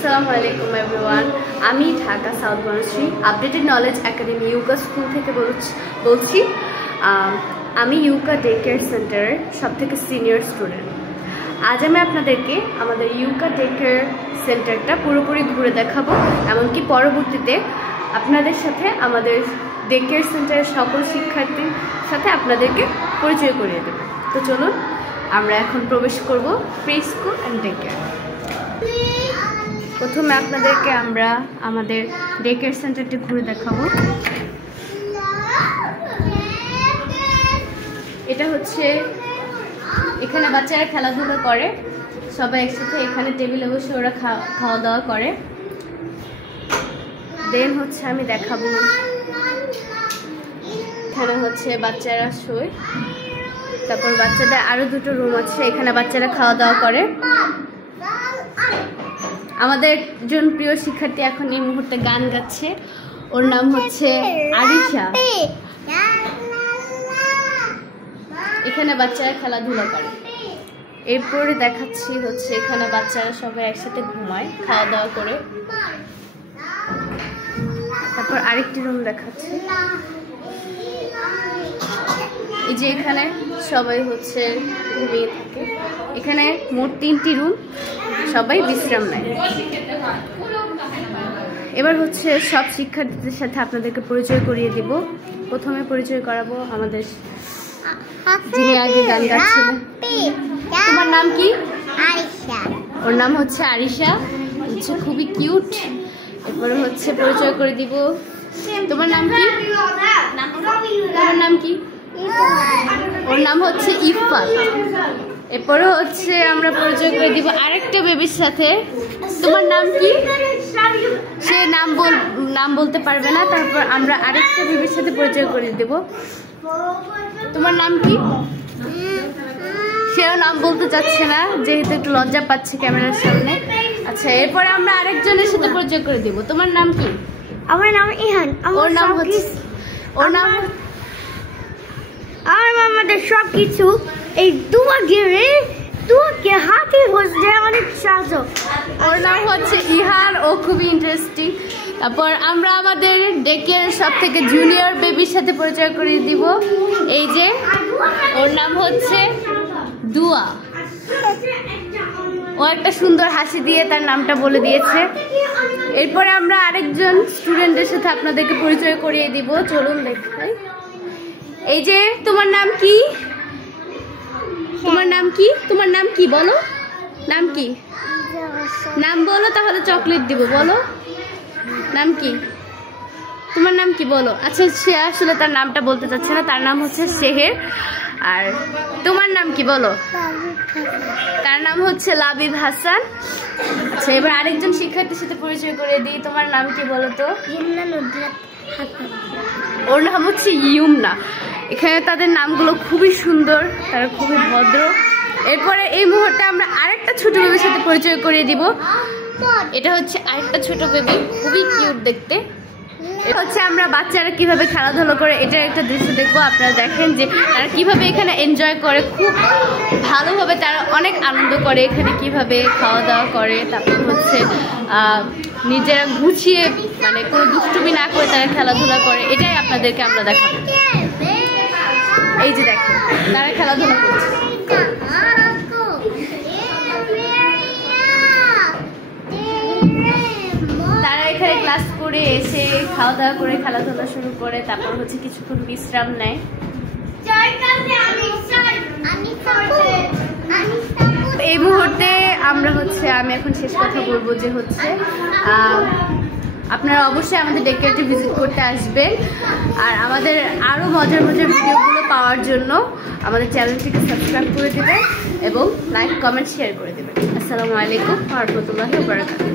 আসসালামু আলাইকুম এভরিওয়ান। আমি Dhaka south Banasree updated knowledge academy ইউকা স্কুল থেকে বলছি। আমি ইউকা ডে কেয়ার সেন্টারের সবথেকে সিনিয়র স্টুডেন্ট। আজ আমি আপনাদেরকে আমাদের ইউকা ডে কেয়ার সেন্টারটা পুরোপুরি ঘুরে দেখাবো, এমনকি পরবর্তীতে আপনাদের সাথে আমাদের ডে কেয়ার সেন্টারের সকল শিক্ষার্থীর সাথে আপনাদেরকে পরিচয় করিয়ে দেবো। তো চলুন আমরা এখন প্রবেশ করব pre school and day care. প্রথমে আপনাদেরকে আমরা আমাদের ডে কেয়ার সেন্টারটি ঘুরে দেখাবো। এটা হচ্ছে এখানে বাচ্চারা খেলাধুলা করে, সবাই একসাথে এখানে টেবিলে বসে ওরা খাওয়া দাওয়া করে। দেন হচ্ছে আমি দেখাবো এখানে হচ্ছে বাচ্চারা শোয়। তারপর বাচ্চাদের আরো দুটো রুম আছে, এখানে বাচ্চারা খাওয়া দাওয়া করে। আমাদের একজন প্রিয় শিক্ষার্থী এখন এই মুহূর্তে গান গাচ্ছে, ওর নাম হচ্ছে আরিশা। এখানে বাচ্চারা খেলাধুলা করে। এরপরে দেখাচ্ছি হচ্ছে এখানে বাচ্চারা সবাই একসাথে ঘুমায় খাওয়া দাওয়া করে। তারপর আরেকটি রুম দেখাচ্ছি, এই যে এখানে সবাই হচ্ছে ঘুমিয়ে থাকে। এখানে মোট 3টি রুম, সবাই বিশ্রাম নেয়। এবার হচ্ছে সব শিক্ষার্থীদের সাথে আপনাদেরকে পরিচয় করিয়ে দিব। প্রথমে পরিচয় করাবো আমাদের যিনি আগে গান গাচ্ছিলেন। তোমার নাম কি? আরিশা। ওর নাম হচ্ছে আরিশা, হচ্ছে খুবই কিউট। এরপরে হচ্ছে পরিচয় করে দিব, তোমার নাম কি? তোমার নাম কি? ওর নাম হচ্ছে ইফাত। এরপরে হচ্ছে আমরা পরিচয় করে দিব আরেকটা বেবির সাথে। তোমার নাম কি? সে নাম বলতে পারবে না। তারপর আমরা আরেকটা বেবির সাথে পরিচয় করে দেব। তোমার নাম কি? সেও নাম বলতে চাচ্ছে না, যেহেতু একটু লজ্জা পাচ্ছে ক্যামেরার সামনে। আচ্ছা, এরপরে আমরা আরেকজনের সাথে পরিচয় করে দেব। তোমার নাম কি? আমার নাম ইহান। ওর নাম হচ্ছে আমাদের সব কিছু এই তোমাকে হাতে হচ্ছে অনেক সাহায্য। ওর নাম হচ্ছে ইহান, ও খুবই ইন্টারেস্টিং। তারপর আমরা আমাদের ডে কেয়ার সব থেকে জুনিয়র বেবির সাথে পরিচয় করিয়ে দিব। এই যে ওর নাম হচ্ছে দুয়া। ও একটা সুন্দর হাসি দিয়ে তার নামটা বলে দিয়েছে। এরপরে আমরা আরেকজন স্টুডেন্টের সাথে আপনাদেরকে পরিচয় করিয়ে দিব। চলুন দেখাই। এই যে তোমার নাম কি? তোমার নাম কি? তোমার নাম কি বলো? নাম কি? নাম বলো, তাহলে চকলেট দিব। বলো নাম কি? তোমার নাম কি বলো? আচ্ছা, সে আসলে তার নামটা বলতে চাচ্ছে না, তার নাম হচ্ছে শেহের। আর তোমার নাম কি বলো? তার নাম হচ্ছে লাবিব হাসান। আচ্ছা, এবার আরেকজন শিক্ষার্থীর সাথে পরিচয় করে দিই। তোমার নাম কি বলো তো? ওর নাম হচ্ছে ইয়ুমনা। এখানে তাদের নামগুলো খুবই সুন্দর, তারা খুবই ভদ্র। এরপরে এই মুহূর্তে আমরা আরেকটা ছোট বেবির সাথে পরিচয় করিয়ে দিব। এটা হচ্ছে আরেকটা ছোট বেবি, খুবই কিউট দেখতে। এটা হচ্ছে আমরা বাচ্চারা কিভাবে খেলাধুলা করে এটার একটা দৃশ্য দেখবো। আপনারা দেখেন যে তারা কিভাবে এখানে এনজয় করে, খুব ভালোভাবে তারা অনেক আনন্দ করে এখানে কিভাবে খাওয়া দাওয়া করে। তারপর হচ্ছে নিজেরা গুছিয়ে, মানে কোনো দুষ্টুমি না করে তারা খেলাধুলা করে। এটাই আপনাদেরকে আমরা দেখাবো। এই যে দেখেন তারা খেলাধুলা করছে। তারা এখানে ক্লাস করে এসে খাওয়া দাওয়া করে খেলাধুলা শুরু করে, তারপর হচ্ছে কিছুক্ষণ বিশ্রাম নেয়। এই মুহূর্তে আমরা হচ্ছে আমি এখন শেষ কথা বলবো যে হচ্ছে আপনারা অবশ্যই আমাদের ডে কেয়ারটি ভিজিট করতে আসবেন। আর আমাদের আরও মজার মজার ভিডিওগুলো পাওয়ার জন্য আমাদের চ্যানেলটিকে সাবস্ক্রাইব করে দেবেন এবং লাইক কমেন্ট শেয়ার করে দেবেন। আসসালামু আলাইকুম ওয়া রাহমাতুল্লাহি ওয়া বারাকাতুহু।